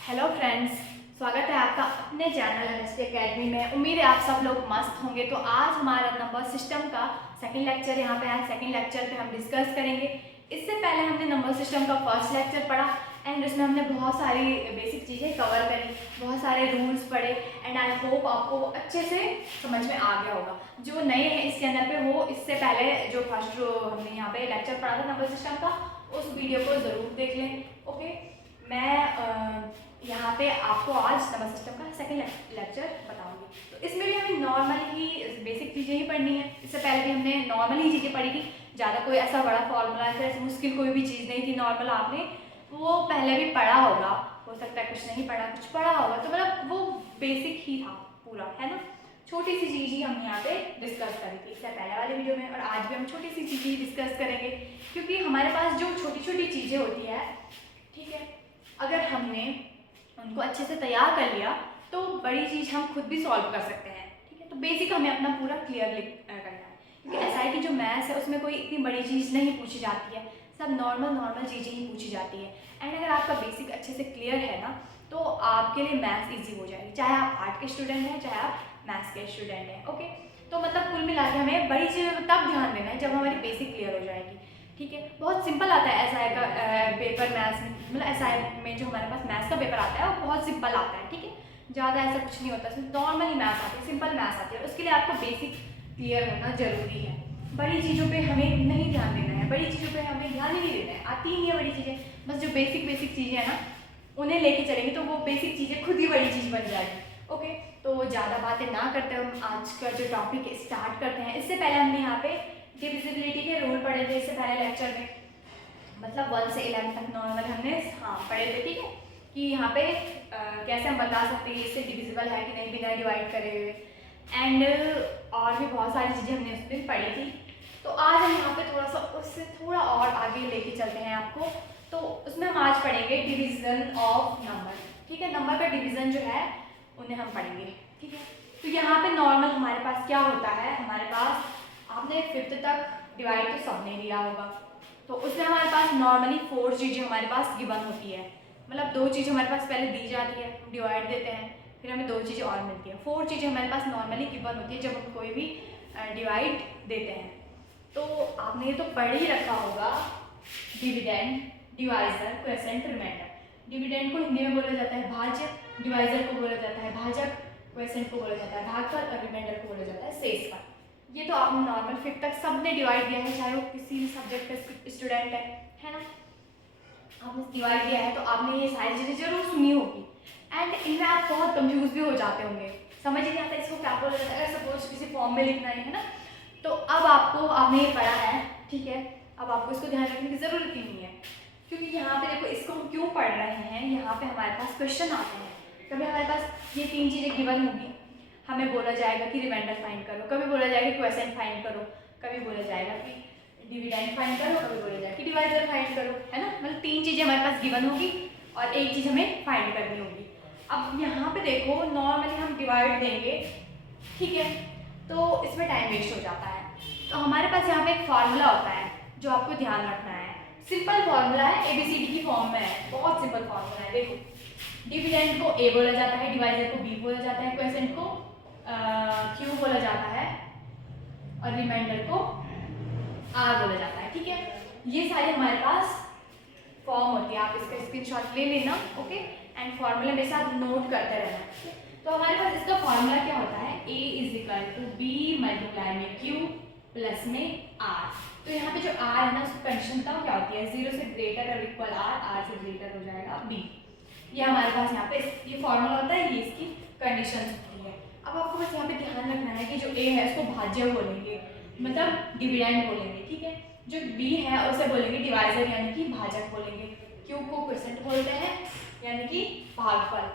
Hello friends, स्वागत है आपका अपने चैनल एनएसटी एकेडमी में। उम्मीद है आप सब लोग मस्त होंगे। तो आज हमारा नंबर सिस्टम का सेकंड लेक्चर यहाँ पे है। सेकंड लेक्चर पे हम डिस्कस करेंगे। इससे पहले हमने नंबर सिस्टम का फर्स्ट लेक्चर पढ़ा एंड उसमें हमने बहुत सारी बेसिक चीज़ें कवर करी, बहुत सारे रूल्स पढ़े एंड आई होप आपको अच्छे से समझ में आ गया होगा। जो नए हैं इस चैनल पे वो इससे पहले जो फर्स्ट हमने यहाँ पे लेक्चर पढ़ा था नंबर सिस्टम का, उस वीडियो को ज़रूर देख लें। ओके, मैं यहाँ पे आपको आज नंबर सिस्टम का सेकंड लेक्चर बताऊंगी। तो इसमें भी हमें नॉर्मल ही बेसिक चीज़ें ही पढ़नी है। इससे पहले भी हमने नॉर्मल ही चीज़ें पढ़ी थी, ज़्यादा कोई ऐसा बड़ा फॉर्मूला फिर ऐसी मुश्किल कोई भी चीज़ नहीं थी। नॉर्मल आपने वो पहले भी पढ़ा होगा, हो सकता है कुछ नहीं पढ़ा, कुछ पढ़ा होगा, तो मतलब वो बेसिक ही था पूरा, है ना। छोटी सी चीज़ ही हम यहाँ पे डिस्कस करी थी इससे पहले वाले वीडियो में, और आज भी हम छोटी सी चीज़ ही डिस्कस करेंगे। क्योंकि हमारे पास जो छोटी छोटी चीज़ें होती है, ठीक है, अगर हमने उनको अच्छे से तैयार कर लिया तो बड़ी चीज़ हम खुद भी सॉल्व कर सकते हैं। ठीक है, तो बेसिक हमें अपना पूरा क्लियर करना है। क्योंकि एसआई की जो मैथ्स है उसमें कोई इतनी बड़ी चीज़ नहीं पूछी जाती है, सब नॉर्मल चीज़ें ही पूछी जाती है। एंड अगर आपका बेसिक अच्छे से क्लियर है ना, तो आपके लिए मैथ्स ईजी हो जाएगी, चाहे आप आर्ट के स्टूडेंट हैं चाहे आप मैथ्स के स्टूडेंट हैं। ओके, तो मतलब कुल मिला के हमें बड़ी चीज़ों पर तब ध्यान देना है जब हमारी बेसिक क्लियर हो जाएगी। ठीक है, बहुत सिंपल आता है एसआई का पेपर मैथ्स में, मतलब एसआई में जो हमारे पास मैथ्स का पेपर आता है वो बहुत सिंपल आता है। ठीक है, ज़्यादा ऐसा कुछ नहीं होता, इसमें नॉर्मली मैथ्स आती है, सिंपल मैथ्स आती है। उसके लिए आपको बेसिक क्लियर होना जरूरी है। बड़ी चीज़ों पे हमें नहीं ध्यान देना है, बड़ी चीज़ों पे हमें ध्यान ही नहीं देना है, आती ही नहीं है बड़ी चीज़ें। बस जो बेसिक चीज़ें हैं ना उन्हें लेके चलेंगे तो वो बेसिक चीज़ें खुद ही बड़ी चीज़ बन जाएगी। ओके, तो ज़्यादा बातें ना करते हम आज का जो टॉपिक स्टार्ट करते हैं। इससे पहले हमने यहाँ पे डिविजिबिलिटी के रूल पढ़े थे इससे पहले लेक्चर में, मतलब 1 से 11 तक नॉर्मल हमने पढ़े थे। ठीक है, कि यहाँ पे कैसे हम बता सकते हैं इससे डिविजिबल है कि नहीं बिना डिवाइड करे हुए, एंड और भी बहुत सारी चीज़ें हमने उस दिन पढ़ी थी। तो आज हम यहाँ पे थोड़ा सा उससे थोड़ा और आगे लेके चलते हैं आपको। तो उसमें हम आज पढ़ेंगे डिवीजन ऑफ नंबर। ठीक है, नंबर का डिवीजन जो है उन्हें हम पढ़ेंगे। ठीक है, तो यहाँ पे नॉर्मल हमारे पास क्या होता है, हमारे पास आपने 5th तक डिवाइड तो सबने लिया होगा, तो उसमें हमारे पास नॉर्मली 4 चीज़ें हमारे पास गिवन होती है। मतलब 2 चीज़ें हमारे पास पहले दी जाती है, डिवाइड देते हैं, फिर हमें 2 चीज़ें और मिलती हैं। 4 चीज़ें हमारे पास नॉर्मली गिवन होती है जब हम कोई भी डिवाइड देते हैं। तो आपने ये तो पढ़ ही रखा होगा, dividend, divisor, quotient, remainder. Dividend को हिंदी में बोला जाता है भाज्य, डिवाइजर को बोला जाता है भाजक, क्वोशिएंट को बोला जाता है भागफल और रिमाइंडर को बोला जाता है शेषफल। ये तो आपने नॉर्मल 5th तक सबने डिवाइड दिया है, चाहे वो किसी भी सब्जेक्ट का स्टूडेंट है ना। आपने डिवाइड दिया है तो आपने ये सारी चीज़ें जरूर सुनी होगी एंड इनमें आप बहुत कंफ्यूज भी हो जाते होंगे, समझ नहीं आता इसको क्या बोला जाता है। अगर सपोज किसी फॉर्म में लिखना है ना, तो अब आपने ये पढ़ा है, ठीक है, अब आपको इसको ध्यान रखने की ज़रूरत ही नहीं है। क्योंकि यहाँ पे देखो इसको हम क्यों पढ़ रहे हैं, यहाँ पे हमारे पास क्वेश्चन आते हैं। कभी हमारे पास ये 3 चीज़ें गिवन होगी, हमें बोला जाएगा कि रिमाइंडर फाइंड करो, कभी बोला जाएगा कि क्वोशिएंट फाइंड करो, कभी बोला जाएगा कि डिविडेंड फाइंड करो, कभी बोला जाएगा कि डिवाइजर फाइंड करो, है ना। मतलब 3 चीज़ें हमारे पास गिवन होगी और एक चीज़ हमें फाइंड करनी होगी। अब यहाँ पे देखो नॉर्मली हम डिवाइड देंगे, ठीक है, तो इसमें टाइम वेस्ट हो जाता है। तो हमारे पास यहाँ पे एक फार्मूला होता है जो आपको ध्यान रखना है। सिंपल फार्मूला है, ABCD की फॉर्म में है, बहुत सिंपल फार्मूला है। देखो, डिविडेंड को A बोला जाता है, डिवाइजर को B बोला जाता है, क्वोशिएंट को Q बोला जाता है और रिमाइंडर को R बोला जाता है। ठीक है, ये सारी हमारे पास फॉर्म होती है, आप इसका स्क्रीनशॉट ले लेना। ओके, एंड फॉर्मूला मेरे साथ नोट करते रहना। तो हमारे पास इसका फॉर्मूला क्या होता है, A = B मल्टीप्लाई में Q प्लस में R। तो यहाँ पे जो R है ना, उसकी कंडीशन बताओ क्या होती है, 0 से ग्रेटर और इक्वल R से ग्रेटर हो जाएगा B। ये हमारे पास यहाँ पे ये फॉर्मूला होता है, ये इसकी कंडीशन होती है। अब आपको बस यहाँ पे ध्यान रखना है कि जो A है उसको भाज्य बोलेंगे, मतलब डिविडेंड बोलेंगे, ठीक है। जो B है उसे बोलेंगे डिवाइजर यानी कि भाजक बोलेंगे, Q को क्वोशिएंट बोलते हैं यानी कि भागफल,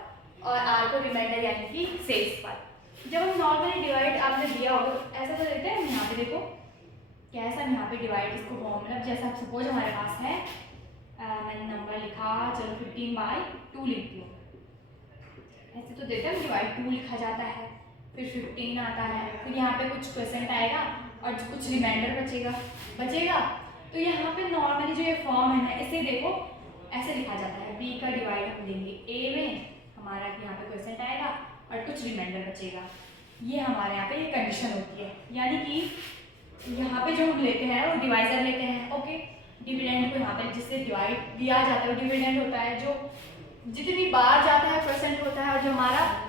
और R को रिमाइंडर यानी कि शेषफल। जब हम नॉर्मली डिवाइड आपने दिया होगा तो ऐसा तो देते हैं, यहाँ पे देखो कैसा हम यहाँ पे डिवाइड इसको मतलब जैसा सपोज हमारे पास है, मैंने नंबर लिखा, चलो 15/2 लिखती हूँ। ऐसे तो देते हैं डिवाइड 2 लिखा जाता है, फिर 15 आता है, फिर यहाँ पे कुछ क्वोशिएंट आएगा और कुछ रिमाइंडर बचेगा। तो यहाँ पे नॉर्मली जो ये फॉर्म है ना, इसे देखो ऐसे लिखा जाता है, बी का डिवाइड हम देंगे ए में, हमारा यहाँ पे क्वेश्चन आएगा और कुछ रिमाइंडर बचेगा। ये हमारे यहाँ पे ये कंडीशन होती है, यानी कि यहाँ पे जो हम लेते हैं वो डिवाइजर लेते हैं। ओके, डिविडेंड को यहाँ पे जिससे डिवाइड दिया जाता है वो डिविडेंड होता है, जो जितनी बार जाता है परसेंट होता है, और जो हमारा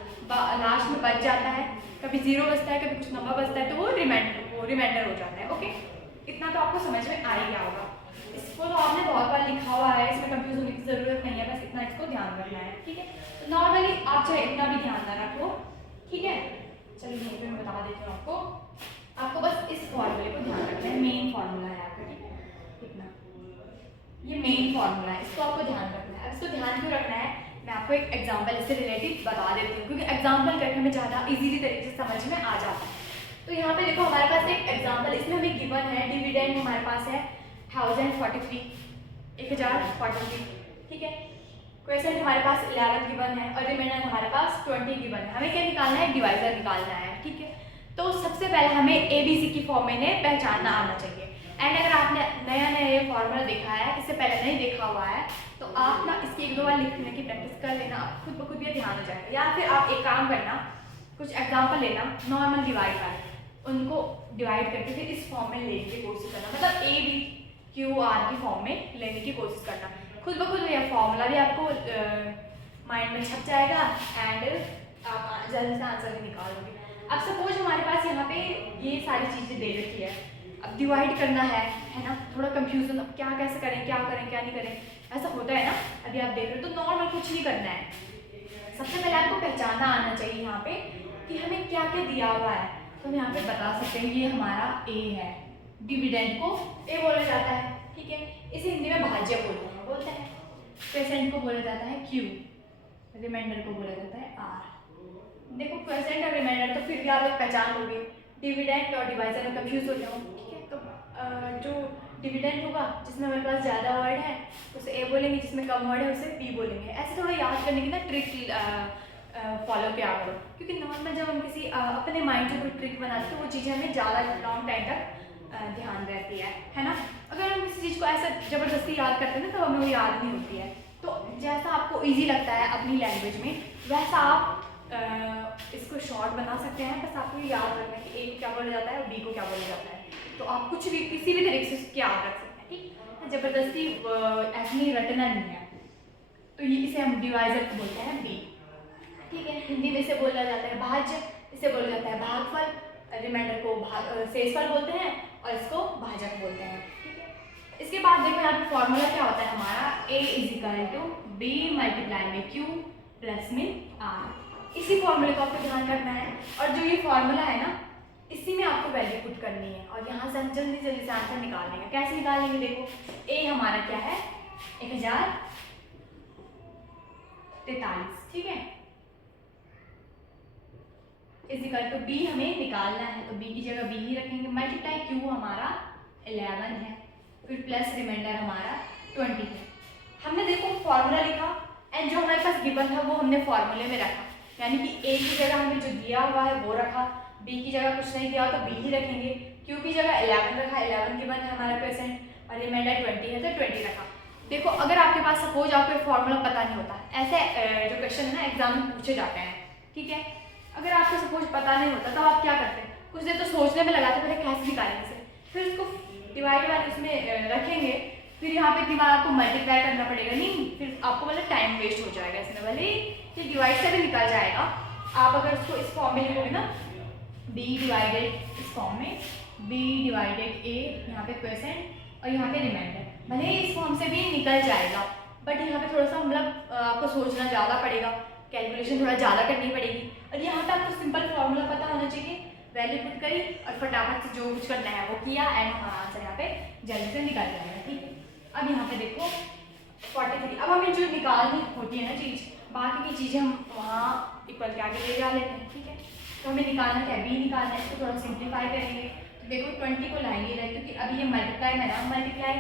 लास्ट में बच जाता है, कभी 0 बचता है, कभी कुछ नंबर बचता है, तो वो रिमाइंडर हो जाता है। ओके, इतना तो आपको समझ में आ ही गया होगा। इसको तो आपने बहुत बार लिखा हुआ है, इसमें कंफ्यूज होने की जरूरत नहीं है, बस इतना इसको ध्यान रखना है। ठीक है, तो नॉर्मली आप चाहे इतना भी ध्यान ना रखो। ठीक है, चलिए यहीं पे मैं बता देती हूँ आपको बस इस फॉर्मूले को ध्यान रखना है, मेन फॉर्मूला है आपका। ठीक है, इतना ये मेन फॉर्मूला है, इसको आपको ध्यान रखना है। अब इसको ध्यान क्यों रखना है, मैं आपको एक एग्जांपल इससे रिलेटेड बता देती हूँ, क्योंकि एग्जांपल करके हमें ज़्यादा इजीली तरीके से समझ में आ जाता है। तो यहाँ पे देखो हमारे पास एक एग्जांपल, इसमें हमें गिवन है डिविडेंड हमारे पास है 1043। ठीक है, क्वेश्चन हमारे पास 11 गिवन है और रिमाइंडर हमारे पास 20 गिवन है। हमें क्या निकालना है, डिवाइजर निकालना है। ठीक है, तो सबसे पहले हमें ABC की फॉर्म में पहचानना आना चाहिए। एंड अगर आपने नया ये फॉर्मूला देखा है, इससे पहले नहीं देखा हुआ है, तो आप ना इसकी 1-2 बार लिखने की प्रैक्टिस कर लेना, खुद ब खुद ये ध्यान हो जाएगा। या फिर आप एक काम करना, कुछ एग्जाम्पल लेना नॉर्मल डिवाइड का, उनको डिवाइड करके फिर इस फॉर्म में लेने की कोशिश करना, मतलब ABQR की फॉर्म में लेने की कोशिश करना। खुद ब खुद यह फॉर्मूला भी आपको माइंड में छप जाएगा एंड आप जल्दी से आंसर भी निकाल लोगे। अब सपोज हमारे पास यहाँ पे ये सारी चीज़ें दे रखी है, अब डिवाइड करना है ना, थोड़ा कंफ्यूजन, अब क्या कैसे करें, क्या करें क्या नहीं करें, ऐसा होता है ना। अभी आप देख रहे हो, तो नॉर्मल कुछ नहीं करना है, सबसे पहले आपको पहचानना आना चाहिए यहाँ पे कि हमें क्या क्या दिया हुआ है। तो हम यहाँ पे बता सकते हैं ये हमारा A है, डिविडेंड को A बोला जाता है। ठीक है, इसे हिंदी में भाज्य बोलते हैं। क्वेश्चन को बोला जाता है Q, रिमाइंडर को बोला जाता है R। देखो क्वेश्चन और रिमाइंडर तो फिर भी आप लोग पहचान लोगे, डिविडेंड और डिवाइजर में कंफ्यूज हो जाओ। ठीक है, तो जो डिविडेंड होगा जिसमें हमारे पास ज़्यादा वर्ड है उसे A बोलेंगे, जिसमें कम वर्ड है उसे B बोलेंगे। ऐसे थोड़ा याद करने की ना ट्रिक फॉलो किया करो, क्योंकि नॉर्मल जब हम किसी अपने माइंड से कोई ट्रिक बनाते हैं तो वो चीज़ें हमें ज़्यादा लॉन्ग टाइम तक ध्यान रहती है ना। अगर हम किसी चीज़ को ऐसा ज़बरदस्ती याद करते हैं ना तो हमें वो याद नहीं होती है। तो जैसा आपको ईजी लगता है अपनी लैंग्वेज में, वैसा आप इसको शॉर्ट बना सकते हैं। बस आपको ये याद रखना है कि A को क्या बोला जाता है और B को क्या बोला जाता है, तो आप कुछ भी किसी भी तरीके से इसको याद रख सकते हैं। ठीक, ज़बरदस्ती ऐसे नहीं रटना नहीं है। तो ये इसे हम डिवाइजर को बोलते हैं B। ठीक है, हिंदी में इसे बोला जाता है भाज्य, इसे बोला जाता है भागफल, रिमाइंडर को शेषफल बोलते हैं और इसको भाजक बोलते हैं। ठीक है, इसके बाद देखो यहाँ पे फॉर्मूला क्या होता है हमारा, A = B × Q प्लस में R। इसी फॉर्मूले को आपको ध्यान रखना है, और जो ये फॉर्मूला है ना इसी में आपको वैल्यू पुट करनी है और यहाँ से हम जल्दी जल्दी से आंसर निकाल लेंगे। कैसे निकालेंगे, देखो A हमारा क्या है 1043। ठीक है, = B हमें निकालना है, तो B की जगह B ही रखेंगे, मल्टीप्लाई Q हमारा 11 है, फिर प्लस रिमाइंडर हमारा 20 है। हमने देखो फॉर्मूला लिखा एंड जो हमारे पास गिवन था वो हमने फॉर्मूले में रखा, यानी कि A की जगह हमने जो दिया हुआ है वो रखा, B की जगह कुछ नहीं दिया हो तो B ही रखेंगे, Q की जगह 11 रखा, 11 गिवन है हमारा परसेंट, और रिमाइंडर 20 है तो 20 रखा। देखो अगर आपके पास सपोज आपको फॉर्मूला पता नहीं होता, ऐसे जो क्वेश्चन है ना एग्जाम में पूछे जाते हैं। ठीक है, अगर आपको सपोज पता नहीं होता तो आप क्या करते हैं, कुछ देर तो सोचने में लगाते पहले कैसे निकालेंगे से, फिर उसको डिवाइड वाले उसमें रखेंगे, फिर यहाँ पे दिमाग आपको मल्टीप्लाई करना पड़ेगा, नहीं फिर आपको मतलब टाइम वेस्ट हो जाएगा इसमें। भले ये डिवाइड से भी निकल जाएगा, आप अगर उसको इस फॉर्म में लिखोगे ना B डिवाइडेड, इस फॉर्म में B डिवाइडेड A, यहाँ पे परसेंट और यहाँ पे रिमाइंडर, भले इस फॉर्म से भी निकल जाएगा, बट यहाँ पे थोड़ा सा मतलब आपको सोचना ज़्यादा पड़ेगा, कैलकुलेशन थोड़ा ज़्यादा करनी पड़ेगी। और यहाँ पे आपको सिंपल फॉर्मूला पता होना चाहिए, वैल्यू पुट करी और फटाफट से जो कुछ करना है वो किया एंड हमारा आंसर यहाँ पे जल्दी से निकल जाएगा। ठीक है, अब यहाँ पे देखो 43, अब हमें जो निकालनी होती है ना चीज़, बाकी की चीज़ें हम वहाँ इक्वल के आगे ले जा लेते हैं। ठीक है, तो हमें निकालना क्या है, B निकालना है, इसको थोड़ा सिंप्लीफाई करेंगे। तो देखो 20 को लाएंगे इधर, क्योंकि अभी ये मल्टीप्लाई है ना, मल्टीप्लाई,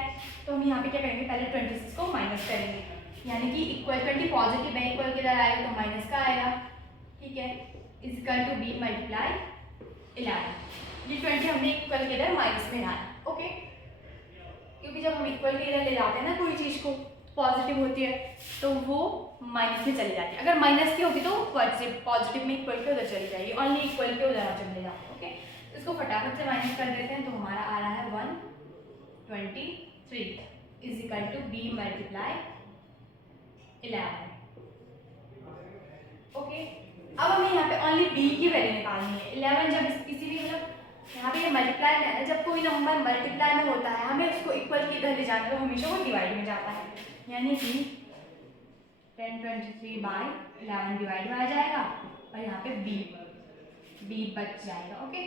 तो हम यहाँ पे क्या करेंगे, पहले 26 को माइनस करेंगे, यानी कि इक्वल 20 पॉजिटिव है, इक्वल किधर आएगा तो माइनस का आएगा। ठीक है, = B × 11, ये 20 हमने इक्वल किधर माइनस में लाना। ओके, क्योंकि जब हम इक्वल के इधर ले जाते हैं ना कोई चीज़ को, पॉजिटिव होती है तो वो माइनस में चली जाती है, अगर माइनस की होगी तो पॉजिटिव में इक्वल के उधर चली जाएगी, ओनली इक्वल के उधर चले जाते हैं। ओके, इसको फटाफट से माइनस कर देते हैं, तो हमारा आ रहा है 123 is equal to b multiply 11। Okay, अब हमें यहाँ पे ओनली b की वैल्यू निकालनी है। 11 जब किसी भी मतलब यहाँ पे ये मल्टीप्लाई में है, जब कोई नंबर मल्टीप्लाई में होता है हमें उसको इक्वल की इधर ले जाना, तो हमेशा वो डिवाइड में जाता है, यानी कि 1023 बाई 11 डिवाइड में आ जाएगा और यहाँ पे b बच जाएगा। ओके,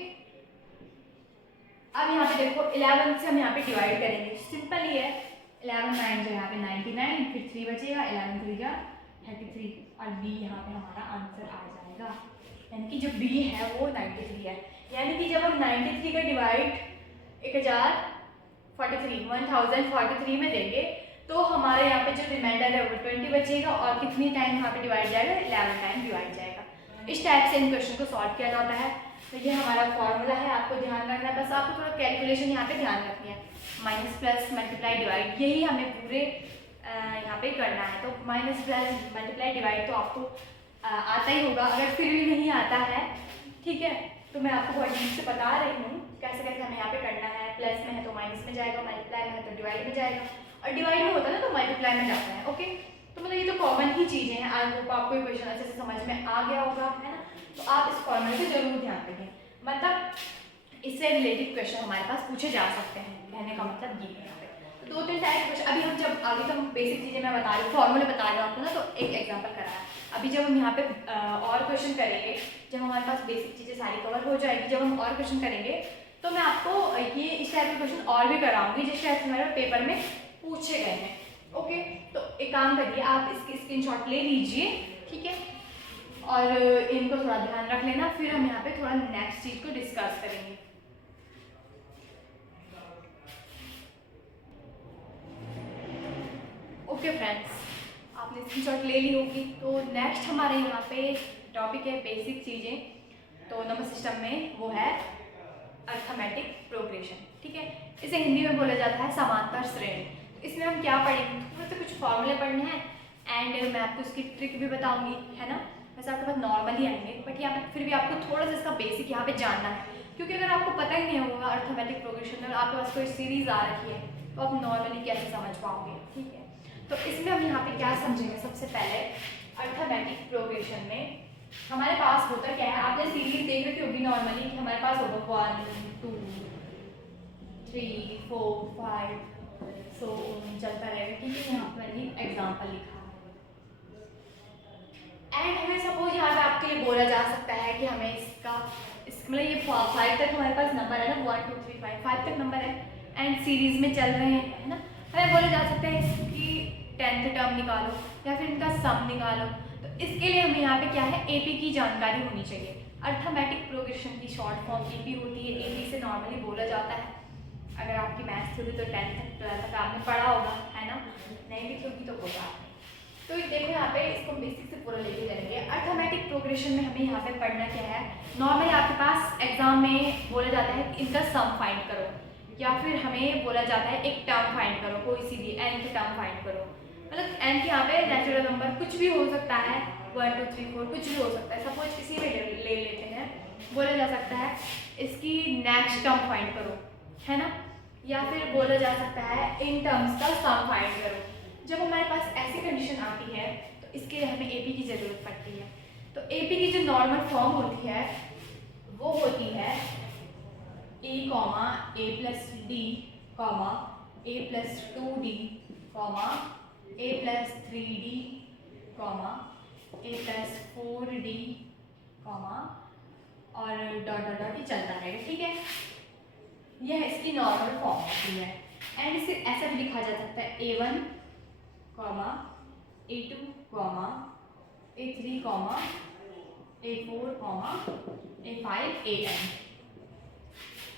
अब यहाँ पे देखो 11 से हम यहाँ पे डिवाइड करेंगे, सिंपल ही है। 11 9 जो यहाँ पे 99, फिर 3 बचेगा, 11 3 जा 33 और b यहाँ पे हमारा आंसर आ जाएगा, यानी कि जो b है वो 93 है। यानी कि जब हम 93 का डिवाइड 1043 में देंगे तो हमारे यहाँ पे जो रिमाइंडर है वो 20 बचेगा और कितनी टाइम यहाँ पे डिवाइड जाएगा, 11 टाइम डिवाइड जाएगा। इस टाइप से इन क्वेश्चन को सॉल्व किया जाता है। तो ये हमारा फॉर्मूला है, आपको ध्यान रखना है, बस आपको थोड़ा कैलकुलेशन यहाँ पे ध्यान रखनी है। माइनस प्लस मल्टीप्लाई डिवाइड यही हमें पूरे यहाँ पे करना है। तो माइनस प्लस मल्टीप्लाई डिवाइड तो आपको आता ही होगा, अगर फिर भी नहीं आता है ठीक है तो मैं आपको बहुत डीप से बता रही हूँ कैसे कैसे हमें यहाँ पे करना है। प्लस में है तो माइनस में जाएगा, मल्टीप्लाई में है तो डिवाइड में जाएगा, और डिवाइड में होता है ना तो मल्टीप्लाई में जाता है। ओके, तो मतलब ये तो कॉमन ही चीज़ें हैं। आई होप आपको ये क्वेश्चन अच्छे से समझ में आ गया होगा, है ना। तो आप इस फॉर्मूले को जरूर ध्यान रखें, मतलब इससे रिलेटेड क्वेश्चन हमारे पास पूछे जा सकते हैं, कहने का मतलब ये है। दो तीन टाइप क्वेश्चन अभी हम जब आगे तो हम बेसिक चीज़ें मैं बता रही हूँ, फॉर्मूले बता रही हूँ आपको ना, तो एक एग्जांपल करा है। अभी जब हम यहाँ पे और क्वेश्चन करेंगे, जब हमारे पास बेसिक चीज़ें सारी कवर हो जाएगी, जब हम और क्वेश्चन करेंगे तो मैं आपको ये इस टाइप के क्वेश्चन और भी कराऊंगी जिस टाइप से हमारे पेपर में पूछे गए हैं। ओके, तो एक काम करिए, आप इसकी स्क्रीनशॉट ले लीजिए, ठीक है, और इनको थोड़ा ध्यान रख लेना, फिर हम यहाँ पे थोड़ा नेक्स्ट चीज़ को डिस्कस करेंगे। ओके फ्रेंड्स, आपने स्क्रीनशॉट ले ली होगी। तो नेक्स्ट हमारे यहाँ पे टॉपिक है बेसिक चीज़ें। तो नंबर सिस्टम में वो है अर्थमेटिक प्रोग्रेशन, ठीक है, इसे हिंदी में बोला जाता है समांतर श्रेणी। तो इसमें हम क्या पढ़ेंगे, थोड़े से कुछ फॉर्मूले पढ़ने हैं एंड मैं आपको इसकी ट्रिक भी बताऊंगी, है ना। वैसे आपके पास नॉर्मल ही आएंगे, बट यहाँ पे फिर भी आपको थोड़ा सा इसका बेसिक यहाँ पे जानना है, क्योंकि अगर आपको पता ही नहीं होगा अर्थमेटिक प्रोग्रेशन में, आपके पास कोई सीरीज आ रखी है तो आप नॉर्मली कैसे समझ पाओगे, ठीक है। तो इसमें हम यहाँ पे क्या समझेंगे, सबसे पहले अर्थमेटिक प्रोग्रेशन में हमारे पास होता क्या है, आपने सीरीज देख रखी होगी नॉर्मली कि हमारे पास होगा 1 2 3 4 5 सो चलता रहेगा, ठीक है। यहाँ पर मैंने एग्जाम्पल लिखा एंड हमें सपोज यहाँ पे आपके लिए बोला जा सकता है कि हमें इसका मतलब ये 5 तक हमारे पास नंबर है ना, 1 2 3 5 तक नंबर है एंड सीरीज में चल रहे हैं, है ना। हमें बोला जा सकता है इसकी 10th टर्म निकालो या फिर इनका सम निकालो। तो इसके लिए हमें यहाँ पे क्या है, एपी की जानकारी होनी चाहिए। अर्थमेटिक प्रोग्रेशन की शॉर्ट फॉर्म एपी होती है, एपी से नॉर्मली बोला जाता है। अगर आपकी मैथ्स थोड़ी तो 10th 12th तक आपने पढ़ा होगा, है ना, नहीं भी क्योंकि तो होगा। तो देखो यहाँ पे इसको बेसिक से पूरा लेके चलेंगे। अर्थमेटिक प्रोग्रेशन में हमें यहाँ पे पढ़ना क्या है, नॉर्मली आपके पास एग्जाम में बोला जाता है कि इनका सम फाइंड करो, या फिर हमें बोला जाता है एक टर्म फाइंड करो, कोई सी भी एन की टर्म फाइंड करो। मतलब एन के यहाँ पे नेचुरल नंबर कुछ भी हो सकता है, 1 2 3 4 कुछ भी हो सकता है। सपोज किसी में ले लेते हैं, बोला जा सकता है इसकी नेक्स्ट टर्म फाइंड करो, है ना, या फिर बोला जा सकता है इन टर्म्स का सम फाइंड करो। जब हमारे पास ऐसी कंडीशन आती है तो इसके लिए हमें एपी की ज़रूरत पड़ती है। तो एपी की जो नॉर्मल फॉर्म होती है वो होती है ए कॉमा ए प्लस डी कॉमा ए प्लस 2d कॉमा ए प्लस 3d कॉमा ए प्लस 4d कॉमा और डॉट डॉट डॉट ही चलता रहेगा, ठीक है। यह इसकी नॉर्मल फॉर्म होती है एंड इसे ऐसा भी लिखा जा सकता है A1 comma A2 comma A3 comma A4 comma A5 AN,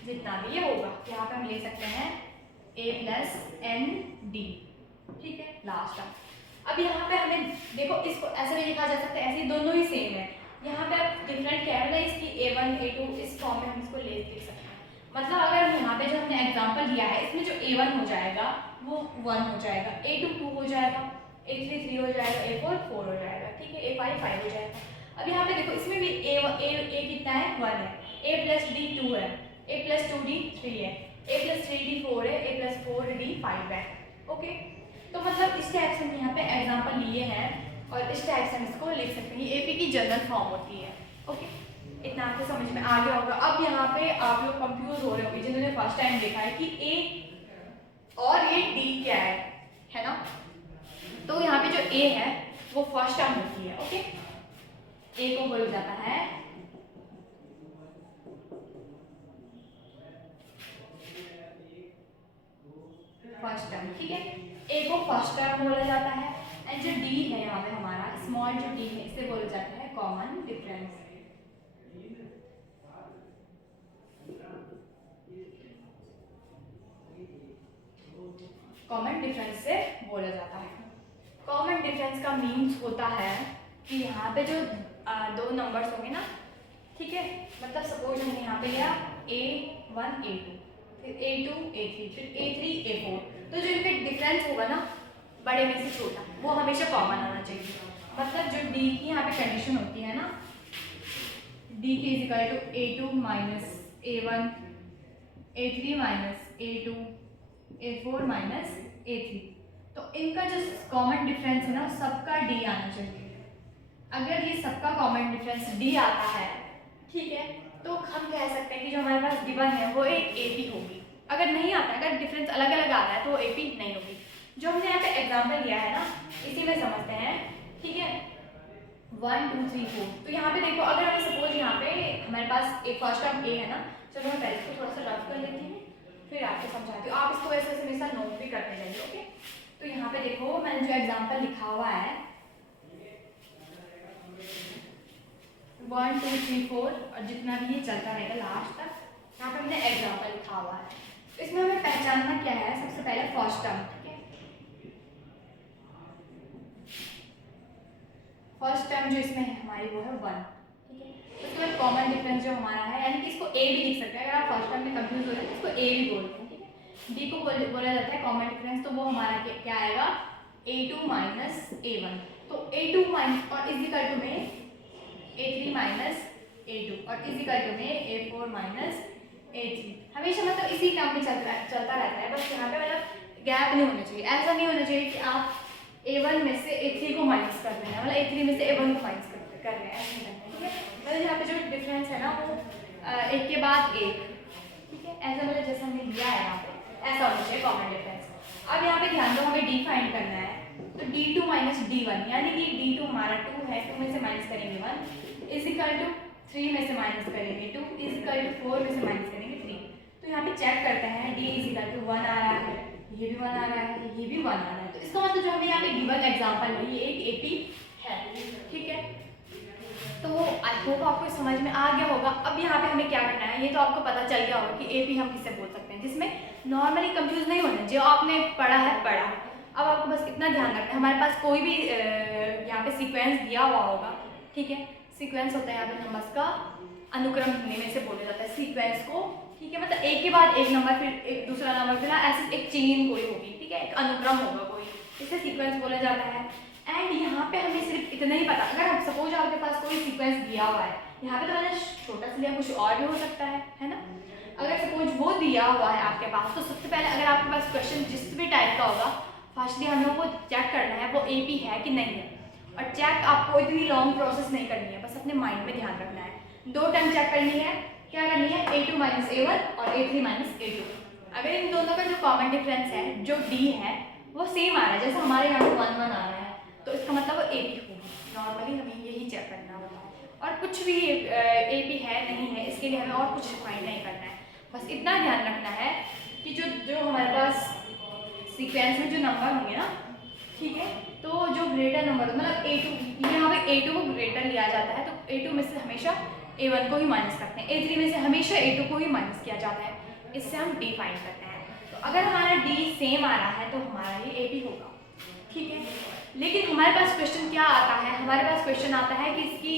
जितना भी ये होगा यहाँ पे हम ले सकते हैं A प्लस ND, ठीक है, लास्ट टर्म। अब यहाँ पे हमें देखो इसको ऐसे भी लिखा जा सकता है, ऐसे दोनों ही सेम है। यहाँ पे अब डिफरेंट क्या है, मतलब इसकी A1 A2 इस फॉर्म में हम इसको लिख सकते हैं। मतलब अगर यहाँ पे जो हमने एग्जांपल दिया है इसमें जो A1 हो जाएगा वो 1 हो जाएगा, A2 2 हो जाएगा, A3 3 हो जाएगा, A4 4 हो जाएगा, ठीक है, A5 5 हो जाएगा। अब यहाँ पे देखो इसमें भी A कितना है 1 है, A प्लस डी 2 है, A प्लस 2D 3 है, A प्लस 3D 4 है, A प्लस 4D 5 है। ओके, तो मतलब इस टाइप से हम यहाँ पे एग्जाम्पल लिए हैं और इस टाइप से हम इसको लिख सकते हैं। ये AP की जनरल फॉर्म होती है। ओके, इतना आपको समझ में आ गया होगा। अब यहाँ पे आप लोग कंफ्यूज हो रहे होंगे जिन्होंने फर्स्ट टाइम देखा है कि A और ये D क्या है ना। तो यहाँ पे जो A है वो फर्स्ट टर्म होती है। ओके, A को बोला जाता है फर्स्ट टर्म, ठीक है, A को फर्स्ट टर्म बोला जाता है। एंड जो D है यहाँ पे हमारा स्मॉल जो D है इसे बोला जाता है कॉमन डिफरेंस। कॉमन डिफरेंस से बोला जाता है। कॉमन डिफरेंस का मीन्स होता है कि यहाँ पे जो दो नंबर्स होंगे ना, ठीक है, मतलब सपोज हमने यहाँ पे लिया A1 A2, फिर A2 A3, फिर A3 A4, तो जो इनका डिफरेंस होगा ना बड़े में से छोटा वो हमेशा कॉमन आना चाहिए। मतलब जो D की यहाँ पे कंडीशन होती है ना, D की is equal to A2 minus A1, A3 minus A2, A4 minus A3, तो इनका जो कॉमन डिफरेंस है ना सबका D आना चाहिए। अगर ये सबका कॉमन डिफरेंस D आता है, ठीक है, तो हम कह सकते हैं कि जो हमारे पास गिवन है वो एक AP होगी। अगर नहीं आता, अगर डिफरेंस अलग अलग आ रहा है तो वो AP नहीं होगी। जो हमने यहाँ पे एग्जाम्पल लिया है ना इसी में समझते हैं, ठीक है, 1 2 3 4। तो यहाँ पे देखो अगर हमें सपोज यहाँ पे हमारे पास एक फर्स्ट टर्म A है ना, चलो मैं पहले इसको थोड़ा सा रफ कर लेती हूँ फिर आपको समझाती हूँ। आप इसको वैसे हमेशा नोट भी करते जाइए। ओके, तो यहाँ पे देखो मैंने जो एग्जाम्पल लिखा हुआ है 1 2 3 4 और जितना भी ये चलता रहेगा लास्ट तक, यहाँ पे हमने एग्जाम्पल लिखा हुआ है। तो इसमें हमें पहचानना क्या है, सबसे पहले फर्स्ट टर्म, ठीक है, फर्स्ट टर्म जो इसमें है हमारी वो है 1, ठीक है। उसके बाद कॉमन डिफरेंस जो हमारा है, यानी कि इसको A भी लिख सकते हैं। अगर आप फर्स्ट टर्म में कंफ्यूज हो रहे हैं तो इसको A भी बोलते हैं, ठीक है। D को बोला जाता है कॉमन डिफरेंस, तो वो हमारा क्या आएगा A2 माइनस A1, तो A2 माइनस और इज इक्वल टू में A3 माइनस A2 और इज इक्वल टू में A4 माइनस A3। हमेशा मतलब इसी टर्म में चलता रहता है, बस यहाँ पे मतलब गैप नहीं होना चाहिए। ऐसा नहीं होना चाहिए कि आप A1 में से A3 को माइनस कर रहे हैं, मतलब A3 में से A1 को माइनस कर रहे हैं, ऐसे नहीं करना है, ठीक है। मतलब यहाँ पे जो डिफरेंस है ना वो एक के बाद एक, ठीक है, ऐसा मतलब जैसा हमने लिया है यहाँ पे ऐसा होना चाहिए कॉमन डिफरेंस। अब यहाँ पे ध्यान दो हमें D फाइंड करना है, तो D2 माइनस D1, यानी कि D2 हमारा 2 है, 2 में से माइनस करेंगे 1 इज इक्वल टू 3 में से माइनस करेंगे 2 इज इक्वल टू 4 में से माइनस करेंगे 3। तो यहाँ पे चेक करते हैं D इज इक्वल टू 1 आ रहा है, ये भी 1 आ रहा है, ये भी 1 आ रहा है, तो इसका मतलब जो हमें यहाँ पे गिवन एग्जांपल है ये एक AP है, ठीक है। तो आई होप आपको समझ में आ गया होगा। अब यहाँ पे हमें क्या करना है, ये तो आपको पता चल गया होगा कि AP हम किससे बोल सकते हैं, जिसमें नॉर्मली कंफ्यूज नहीं होना, जो आपने पढ़ा है पढ़ा। अब आपको बस इतना ध्यान रखना है, हमारे पास कोई भी यहाँ पे सीक्वेंस दिया हुआ होगा, ठीक है, सीक्वेंस होता है यहाँ पे नंबर्स का अनुक्रम में से बोला जाता है सीक्वेंस को, ठीक है, मतलब एक के बाद एक नंबर फिर एक दूसरा नंबर फिर ऐसे एक चेन कोई होगी, ठीक है, एक अनुक्रम होगा कोई, इसे सीक्वेंस बोला जाता है। एंड यहाँ पे हमें सिर्फ इतना ही पता, अगर हम सपोज आपके पास कोई सीक्वेंस दिया हुआ है, यहाँ पे तो मैंने छोटा सा लिया, कुछ और भी हो सकता है ना। अगर सपोज वो दिया हुआ है आपके पास, तो सबसे पहले अगर आपके पास क्वेश्चन जिस भी टाइप का होगा, फर्स्टली हमें वो चेक करना है वो AP है कि नहीं है। और चेक आपको इतनी लॉन्ग प्रोसेस नहीं करनी है, बस अपने माइंड में ध्यान रखना है। 2 टाइम चेक करनी है, क्या करनी है, A2 माइनस A1 और A3 माइनस A2। अगर इन दोनों का जो कॉमन डिफरेंस है जो D है वो सेम आ रहा है, जैसे हमारे यहाँ पे 1 1 आ रहा है, तो इसका मतलब वो AP होगी। नॉर्मली हमें यही चेक करना होगा, और कुछ भी AP है नहीं है इसके लिए हमें और कुछ फाइंड नहीं करना है। बस इतना ध्यान रखना है कि जो हमारे पास सीक्वेंस में जो नंबर होंगे ना, ठीक है, तो जो ग्रेटर नंबर मतलब A2, यहाँ पे A2 को ग्रेटर लिया जाता है, तो A2 में से हमेशा A1 को ही माइनस करते हैं, A3 में से हमेशा A2 को ही माइनस किया जाता है, इससे हम D फाइंड करते हैं। तो अगर हमारा D सेम आ रहा है तो हमारा ये AP होगा, ठीक है। लेकिन हमारे पास क्वेश्चन क्या आता है, हमारे पास क्वेश्चन आता है कि इसकी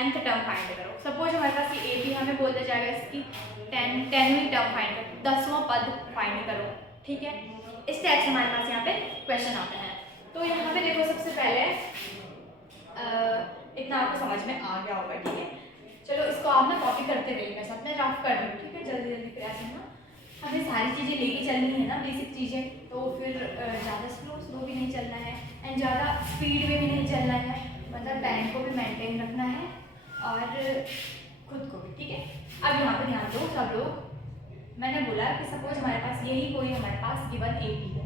nth टर्म फाइंड करो। सपोज हमारे पास ये AP हमें बोल दिया जाएगा इसकी 10वीं टर्म फाइंड करो, 10वां पद फाइंड करो, ठीक है। इस टाइप से हमारे पास यहाँ पे क्वेश्चन आते हैं। तो यहाँ पे देखो सबसे पहले इतना आपको समझ में आ गया होगा, ठीक है। चलो इसको आप ना कॉपी करते रहिए, मैं साथ में रफ कर दूँ, ठीक है, जल्दी जल्दी प्रयास करना। हमें सारी चीज़ें लेके चलनी है ना, बेसिक चीज़ें, तो फिर ज़्यादा स्लो भी नहीं चलना है एंड ज़्यादा स्पीड में भी नहीं चलना है, मतलब टाइम को भी मेंटेन रखना है और खुद को भी, ठीक है। अब यहाँ पे ध्यान दो सब लोग, मैंने बोला कि सपोज हमारे पास यही कोई हमारे पास गिवन AP है,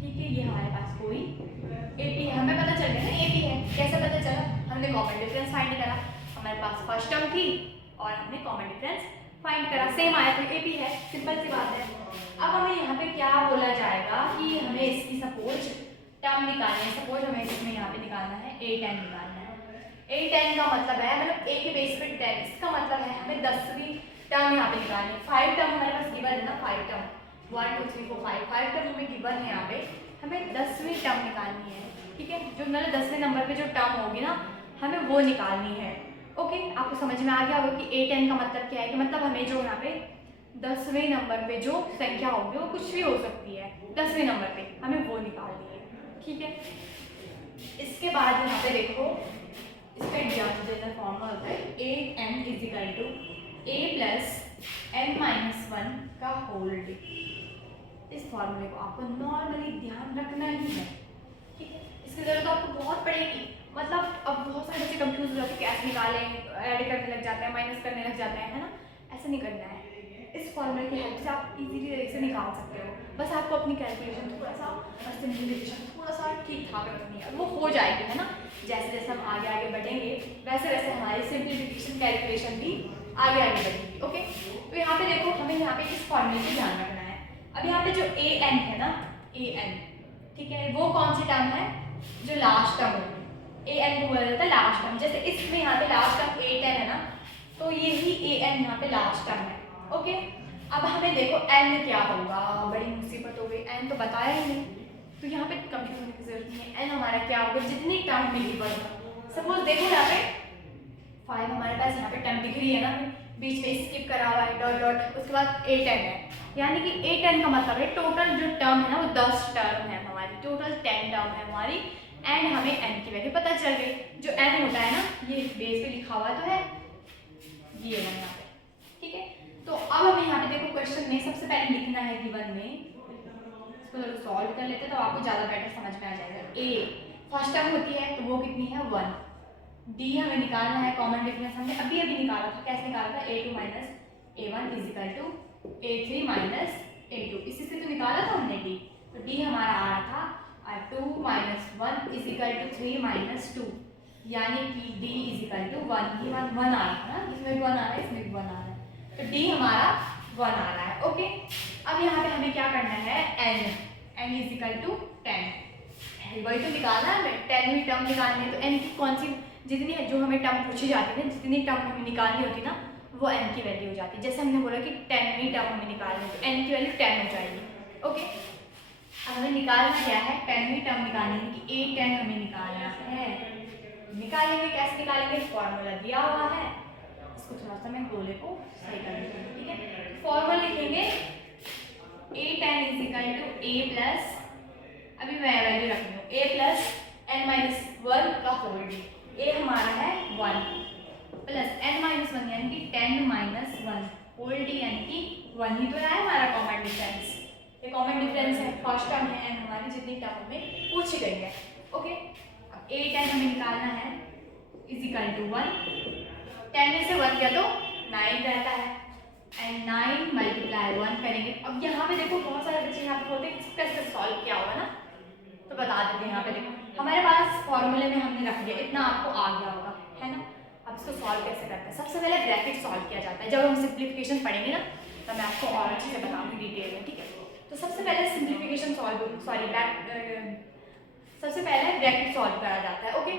ठीक है, ये हमारे पास कोई AP है, हमें पता चल गया ना AP है। कैसे पता चला? हमने कॉमन डिफरेंस फाइंड करा, हमारे पास फर्स्ट टर्म थी और हमने कॉमन डिफरेंस फाइंड करा, सेम आया तो AP है, सिंपल सी बात है। अब हमें यहाँ पे क्या बोला जाएगा कि हमें इसकी सपोज टर्म निकालनी है, सपोज हमें इसमें यहाँ पे निकालना है A10 निकालना है। A10 का मतलब है मतलब A के बेस पे 10, इसका मतलब है हमें 10वीं टर्म यहाँ पे निकालनी है। 5 टर्म हमारे पास गिवन है ना, 5 टर्म 1 2 3 4 5 टर्म हमें गिवन है यहाँ पे, हमें 10वीं टर्म निकालनी है, ठीक है। जो मतलब 10वें नंबर पे जो टर्म होगी ना, हमें वो निकालनी है। ओके, आपको समझ में आ गया होगा कि A10 का मतलब क्या है, कि मतलब हमें जो यहाँ पे 10वें नंबर पे जो संख्या होगी वो कुछ भी हो सकती है, 10वें नंबर पे हमें वो निकालनी है, ठीक है। इसके बाद यहाँ पे देखो इसका जनरल फॉर्मूला होता है AN = A + n-1 का होल डे। इस फॉर्मूले को आपको नॉर्मली ध्यान रखना ही है, ठीक है। इसकी जरूरत आपको बहुत पड़ेगी, मतलब अब बहुत सारे बच्चे कंफ्यूज हो जाते हैं, कैसे निकालें, ऐड करने लग जाते हैं, माइनस करने लग जाते हैं, है ना। ऐसा नहीं करना है, इस फॉर्मूले की हेल्प से आप इजीली तरीके से निकाल सकते हो। बस आपको अपनी कैलकुलेशन थोड़ा सा और सिंप्लीफिकेशन थोड़ा सा ठीक ठाक रखनी है, वो हो जाएगी, है ना। जैसे जैसे हम आगे आगे बढ़ेंगे वैसे वैसे हमारी सिंप्लीफिकेशन कैलकुलेशन भी आगे आगे बढ़ेगी, ओके। तो यहाँ पे देखो हमें यहाँ पे इस फॉर्मूले को ध्यान रखना है। अब यहाँ पे जो AN है ना, AN, ठीक है, वो कौन सी टर्म है? जो लास्ट टर्म है, AN को बोला जाता है लास्ट टर्म। जैसे इसमें यहाँ पे लास्ट टर्म A10 है ना, तो यही AN यहाँ पे लास्ट टर्म है, ओके। अब हमें देखो N क्या होगा, बड़ी मुसीबत हो गई, N तो बताया ही नहीं, तो यहाँ पे कंफ्यूज होने की जरूरत नहीं है। N हमारा क्या होगा, जितनी टर्म मिली बढ़, सपोज देखो यहाँ पे 5 हमारे पास यहाँ पे टर्म दिख रही है ना, बीच में स्किप करा हुआ है डॉट डॉट, उसके बाद A10 है, यानी कि A10 का मतलब है टोटल जो टर्म है ना वो 10 टर्म है हमारी, टोटल 10 टर्म है हमारी। एंड हमें N की वैल्यू पता चल गई, जो N होता है ना, ये बेस पे लिखा हुआ तो है, ये है यहाँ पे, ठीक है। तो अब हमें यहाँ पे देखो क्वेश्चन में सबसे पहले लिखना है गिवन में, इसको जरूर सॉल्व कर लेते तो आपको ज़्यादा बेटर समझ में आ जाएगा। A फर्स्ट टर्म होती है तो वो कितनी है 1, D हमें निकालना है, कॉमन डिफरेंस हमने अभी अभी निकाला था, कैसे निकाला था, A2 - A1 = A3 - A2, इसी से तो निकाला था हमने D। तो D हमारा आ रहा था 2 - 1 = 3 - 2, यानी कि D = 1, ये 1 आ रहा था ना, इसमें भी 1 आ रहा है, इसमें भी 1 आ रहा है, तो D हमारा 1 आ रहा है, ओके। अब यहाँ पे हमें क्या करना है, N = 10, वही तो निकालना है हमें, 10वीं टर्म निकालनी है। तो N की कौन सी, जितनी है जो हमें टर्म पूछी जाती है, जितनी टर्म हमें निकालनी होती ना, वो N की वैल्यू हो जाती है। जैसे हमने बोला कि 10वीं टर्म हमें निकालनी है, तो N की वैल्यू 10 हो जाएगी, ओके। अब हमें निकालना क्या है, 10वीं टर्म निकालनी है, कि A10 हमें निकालना है। निकालेंगे, कैसे निकालेंगे, फॉर्मूला दिया हुआ है, इसको थोड़ा सा मैं गोले को सही कर देती हूँ, ठीक है। फॉर्मूला लिखेंगे A10 = A प्लस, अभी मैं वैल्यू रख रही हूँ, A + n-1 का होल डे। A हमारा है 1 प्लस n-1 यानी कि 10 - 1 होल डे, यानी कि 1 ही तो रहा है हमारा कॉमन डिफरेंस, ये कॉमन डिफरेंस है, फर्स्ट टर्म है n हमारी, जितनी टर्म में पूछी गई है, ओके। अब A10 हमें निकालना है = 1, 10 में से 1 गया तो 9 रहता है, एंड 9 × 1 करेंगे। अब यहाँ पे देखो बहुत सारे बच्चे यहाँ पे बोलते हैं कैसे सॉल्व किया होगा ना, तो बता देते हैं। यहाँ पे देखो हमारे पास फॉर्मूले में हमने रख दिया, इतना आपको आ गया होगा, है ना। अब इसको सॉल्व कैसे करते हैं, सबसे पहले ब्रैकेट सॉल्व किया जाता है। जब हम सिंप्लीफिकेशन पढ़ेंगे ना, तो मैं आपको और अच्छे से बताऊंगी डिटेल में, ठीक है। तो सबसे पहले सिंप्लीफिकेशन सबसे पहले ब्रैकेट सॉल्व करा जाता है, ओके।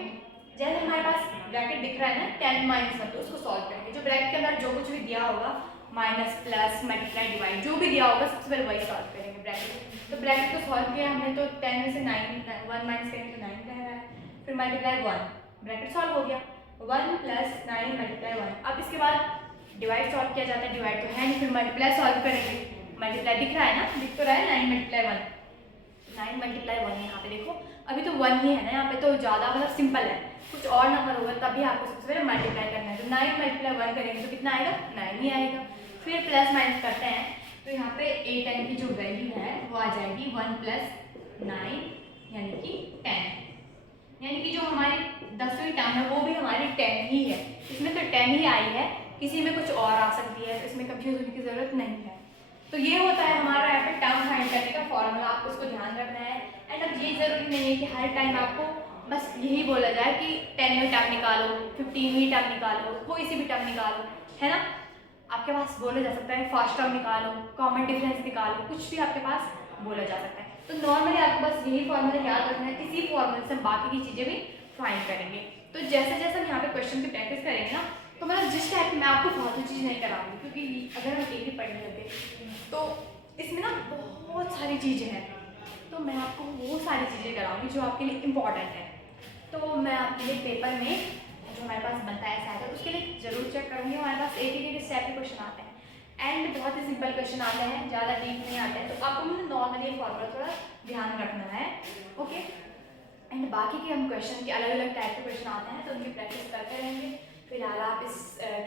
जैसे हमारे पास ब्रैकेट दिख रहा है ना 10 - 1, तो उसको सॉल्व करेंगे। जो ब्रैकेट के अंदर जो कुछ भी दिया होगा, माइनस प्लस मल्टीप्लाई डिवाइड जो भी दिया होगा, सबसे पहले वही सॉल्व करेंगे ब्रैकेट। तो ब्रैकेट को सॉल्व किया हमने, तो 10 में से 1 माइनस करेंगे तो 9 रह रहा है, फिर मल्टीप्लाई 1, ब्रैकेट सॉल्व हो गया, 1 + 9 × 1। अब इसके बाद डिवाइड सॉल्व किया जाता है, डिवाइड तो है नहीं, फिर मल्टीप्लाई सॉल्व करेंगे, मल्टीप्लाई दिख रहा है ना, दिख तो रहा है 9 × 1, 9 मल्टीप्लाई 1 यहाँ पे देखो अभी तो 1 ही है ना, यहाँ पे तो ज़्यादा मतलब सिंपल है, कुछ और नंबर होगा तभी आपको सबसे पहले मल्टीप्लाई करना है। तो 9 मल्टीप्लाई 1 करेंगे तो कितना आएगा, 9 ही आएगा। फिर प्लस माइनस करते हैं तो यहाँ पे 8 की जो वैल्यू है वो आ जाएगी 1 + 9 यानी कि 10, यानी कि जो हमारी 10वीं टर्म है वो भी हमारी 10 ही है, इसमें तो 10 ही आई है, किसी में कुछ और आ सकती है, तो इसमें कंफ्यूज होने की ज़रूरत नहीं है। तो ये होता है हमारा यहाँ पे टर्म फाइंड करने का फॉर्मूला, आपको उसको ध्यान रखना है। एंड अब ये ज़रूरी नहीं है कि हर टाइम आपको बस यही बोला जाए कि 10वीं टर्म निकालो, 15वीं टर्म निकालो, कोई सी भी टर्म निकालो, है ना। आपके पास बोला जा सकता है फर्स्ट टर्म निकालो, कॉमन डिफरेंस निकालो, कुछ भी आपके पास बोला जा सकता है। तो नॉर्मली आपको बस यही फॉर्मूला याद रखना है, इसी फॉर्मूले से बाकी की चीज़ें भी फाइंड करेंगे। तो जैसे जैसे हम यहाँ पे क्वेश्चन की प्रैक्टिस करेंगे ना, तो मतलब जिस टाइप की मैं आपको फालतू चीज़ नहीं कराऊंगी, क्योंकि अगर हम एक ही पढ़ने लगे तो इसमें ना बहुत सारी चीज़ें हैं, तो मैं आपको वो सारी चीज़ें कराऊंगी जो आपके लिए इम्पॉर्टेंट है। तो मैं आपके लिए पेपर में जो हमारे पास बनता है शायद उसके लिए ज़रूर चेक करूँगी। हमारे पास एक स्टेप के क्वेश्चन आते हैं एंड बहुत ही सिंपल क्वेश्चन आते हैं, ज़्यादा डीप नहीं आते हैं, तो आपको मुझे नॉर्मली फॉर्मूला थोड़ा ध्यान रखना है, ओके। एंड बाकी के हम क्वेश्चन के अलग अलग टाइप के क्वेश्चन आते हैं तो उनकी प्रैक्टिस करते रहेंगे। फिलहाल आप इस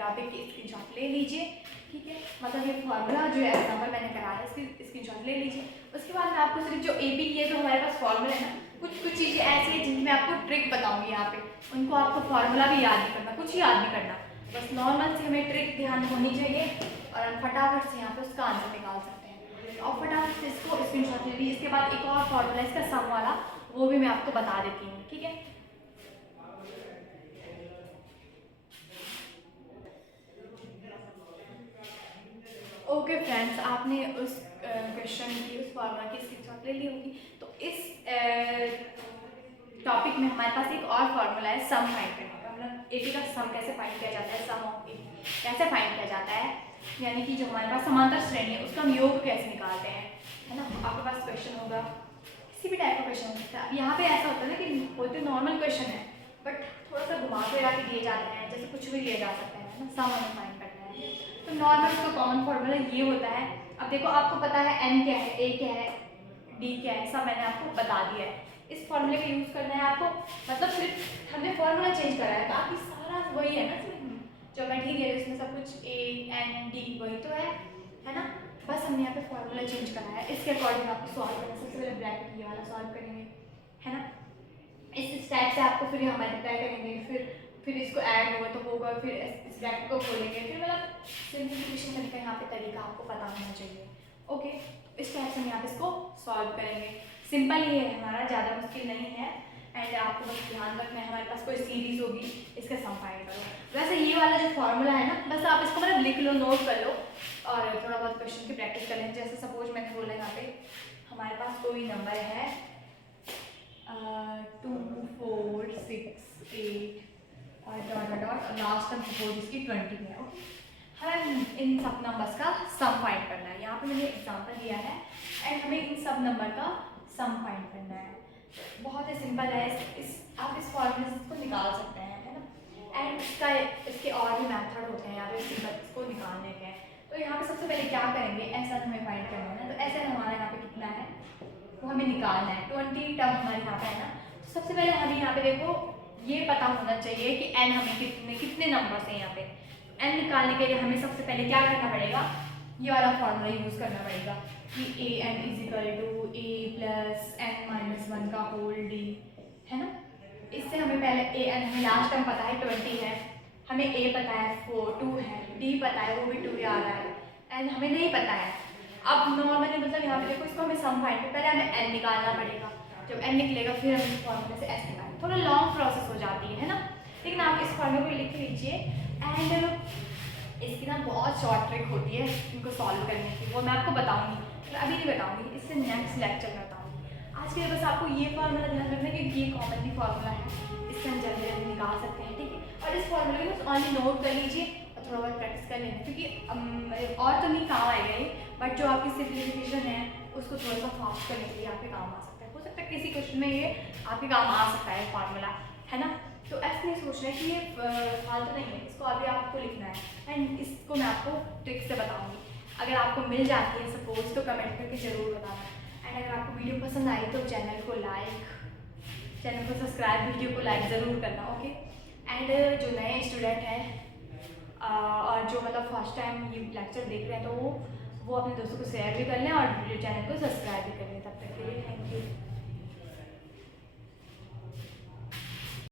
टॉपिक की स्क्रीनशॉट ले लीजिए, ठीक है, मतलब ये फॉर्मूला जो एग्जाम्पल मैंने कराया है इसकी स्क्रीनशॉट ले लीजिए। उसके बाद मैं आपको सिर्फ जो ए बी ये जो हमारे पास फॉर्मूला है ना, कुछ चीज़ें ऐसी हैं जिनकी मैं आपको ट्रिक बताऊंगी यहाँ पे, उनको आपको फॉर्मूला भी याद नहीं करना, कुछ याद नहीं करना, बस नॉर्मल से हमें ट्रिक ध्यान होनी चाहिए और हम फटाफट से यहाँ पे उसका आंसर निकाल सकते हैं। और फटाफट से इसको स्क्रीनशॉट ले लीजिए। इसके बाद एक और फॉर्मूला इसका सम वाला, वो भी मैं आपको बता देती हूँ, ठीक है। ओके फ्रेंड्स, आपने उस क्वेश्चन की उस फॉर्मूला की स्क्रीनशॉट ले ली होगी। तो इस टॉपिक में हमारे पास एक और फार्मूला है सम फाइंड करने का, मतलब एपी का सम कैसे फाइंड किया जाता है, सम ऑफ एपी कैसे फाइंड किया जाता है, यानी कि जो हमारे पास समांतर श्रेणी है उसका हम योग कैसे निकालते हैं, है ना। आपके पास क्वेश्चन होगा, किसी भी टाइप का क्वेश्चन हो सकता है। यहाँ पे ऐसा होता है ना कि बोलते नॉर्मल क्वेश्चन है बट थोड़ा सा घुमा फिरा के दिए जाते हैं, जैसे कुछ भी दिया जा सकता है ना, सम हमें फाइंड करना है। तो नॉर्मल का कॉमन फॉर्मूला ये होता है। अब देखो आपको पता है एन क्या है, ए क्या है, डी क्या है, सब मैंने आपको बता दिया है। इस फॉर्मूले का यूज़ करना है आपको, मतलब सिर्फ हमने फॉर्मूला चेंज करा है, बाकी सारा वही है ना, सिर्फ जो मटीरियल है उसमें सब कुछ ए एन डी वही तो है ना, बस हमने यहाँ पे फॉर्मूला चेंज करा है। इसके अकॉर्डिंग आपको सॉल्व करना है। सबसे पहले ब्रैकेट ये वाला सॉल्व करेंगे, है ना। इस स्टेप से आपको फिर हम मल्टीप्लाई करेंगे, फिर इसको ऐड होगा तो होगा, फिर इस ब्रैकेट को खोलेंगे, फिर मतलब सिंप्लीफिकेशन करने का यहाँ पे तरीका आपको पता होना चाहिए, ओके। इस टाइप से हम यहाँ पे इसको सॉल्व करेंगे। सिंपल ही है हमारा, ज़्यादा मुश्किल नहीं है। एंड आपको बस ध्यान रखना है हमारे पास कोई सीरीज होगी इसका सम फाइंड करो। वैसे ये वाला जो फॉर्मूला है ना, बस आप इसको मतलब लिख लो, नोट कर लो और थोड़ा बहुत क्वेश्चन की प्रैक्टिस कर लें। जैसे सपोज मैंने बोला यहाँ पे हमारे पास कोई नंबर है 2 4 6 8 और dot dot dot, last term suppose इसकी 20 है, ओके। हमें इन सब नंबर्स का सम फाइंड करना है। यहाँ पे मैंने एग्जांपल दिया है एंड हमें इन सब नंबर का सम फाइंड करना है। बहुत ही सिंपल है, आप इस फॉर्मूले से इसको निकाल सकते हैं, है ना। एंड इसके और भी मेथड होते हैं यहाँ पे इसको निकालने के। तो यहाँ पे सबसे पहले क्या करेंगे, ऐसा हमें फाइंड करना है ना, तो ऐसा हमारा यहाँ पे कितना है वो हमें निकालना है। 20 टर्म हमारे यहाँ पे है ना, तो सबसे पहले हमें यहाँ पे देखो ये पता होना चाहिए कि एन हमें कितने नंबर्स हैं यहाँ पे। एन निकालने के लिए हमें सबसे पहले क्या करना पड़ेगा, ये वाला फॉर्मूला यूज़ करना पड़ेगा कि A N equal to A plus N minus 1 का होल डी, है ना। इससे हमें पहले ए एन हमें लास्ट टाइम पता है 20 है, हमें ए पता है 2 है, डी पता है वो भी 2 आ रहा है, एन हमें नहीं पता है। अब नॉर्मली मतलब यहाँ पे देखो इसको हमें सम फाइंड पहले हमें एन निकालना पड़ेगा, जब एन निकलेगा फिर हम इस फॉर्मूले से एस निकालेंगे। थोड़ा लॉन्ग प्रोसेस हो जाती है ना, लेकिन आप इस फॉर्मूले को लिख लीजिए। एंड इसकी ना बहुत शॉर्ट ट्रिक होती है इनको सॉल्व करने की, वो मैं आपको बताऊंगी, तो अभी नहीं बताऊंगी, इससे नेक्स्ट लेक्चर में बताऊंगी। आज के लिए बस आपको ये फॉर्मूला ध्यान रखना है कि ये कॉमनली फॉर्मूला है, इससे हम जल्दी जल्दी निकाल सकते हैं, ठीक है। और इस फॉर्मूले को बस ऑनली नोट कर लीजिए और थोड़ा बहुत प्रैक्टिस कर लेना, क्योंकि और तो नहीं काम आएगा ये, बट जो आपकी सिंप्लीफिकेशन है उसको थोड़ा सा फास्ट करने के लिए आपके काम आ सकता है। हो सकता है किसी क्वेश्चन में ये आपके काम आ सकता है फॉर्मूला, है ना। तो ऐसे नहीं सोचना है कि ये फालतू नहीं है, इसको अभी आपको लिखना है एंड इसको मैं आपको ट्रिक से बताऊंगी। अगर आपको मिल जाती है सपोज तो कमेंट करके ज़रूर बताना। एंड अगर आपको वीडियो पसंद आई तो चैनल को सब्सक्राइब, वीडियो को लाइक ज़रूर करना, ओके। एंड जो नए स्टूडेंट हैं और जो मतलब फर्स्ट टाइम ये लेक्चर देख रहे हैं तो वो अपने दोस्तों को शेयर भी कर लें और चैनल को सब्सक्राइब भी कर लें। तब तक के लिए